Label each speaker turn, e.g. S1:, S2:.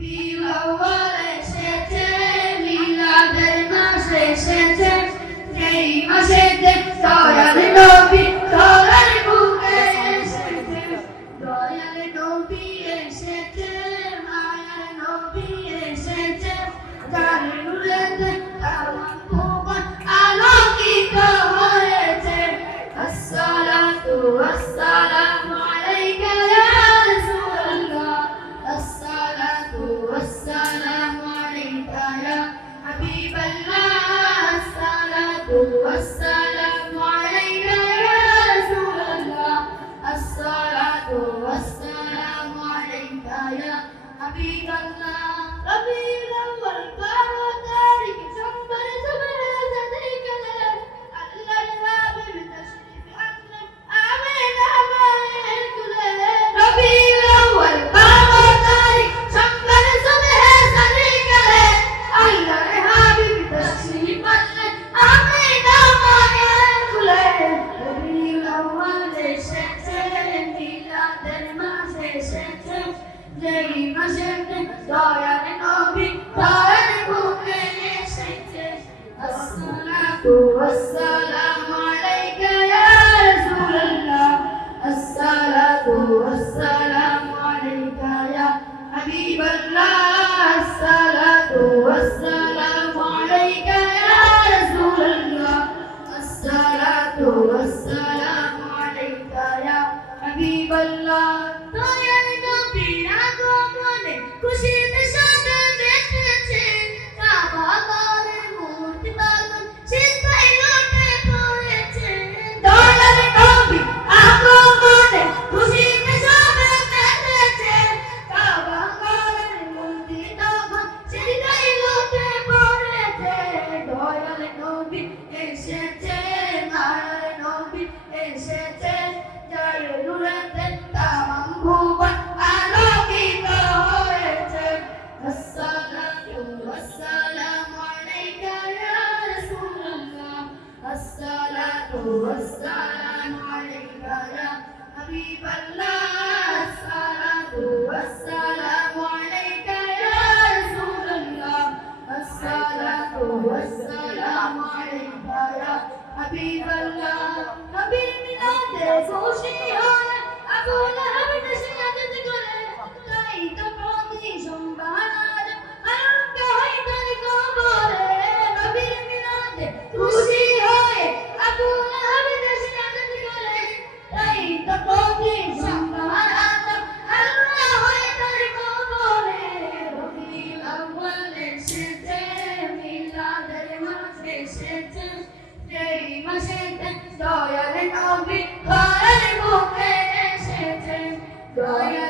S1: be a be the যেই মাসেতে দয়ার নবী তার ভূমে এসেছে আসসালাতু আসসালামু আলাইকা ইয়া রাসূলুল্লাহ আসসালাতু আসসালামু আলাইকা ইয়া হাবিবাল্লাহ আসসালাতু আসসালামু আলাইকা ইয়া রাসূলুল্লাহ আসসালাতু আসসালামু আলাইকা ইয়া হাবিবাল্লাহ الصلاة والسلام عليك يا حبيب الله. الصلاة والسلام عليك يا رسول الله. الصلاة والسلام عليك يا حبيب الله. حبيبنا تزوجي أنا أقول أبدا شيئا تذكر sentence, dirty my sentence, loyal and ugly, color and broken and sentence, loyal.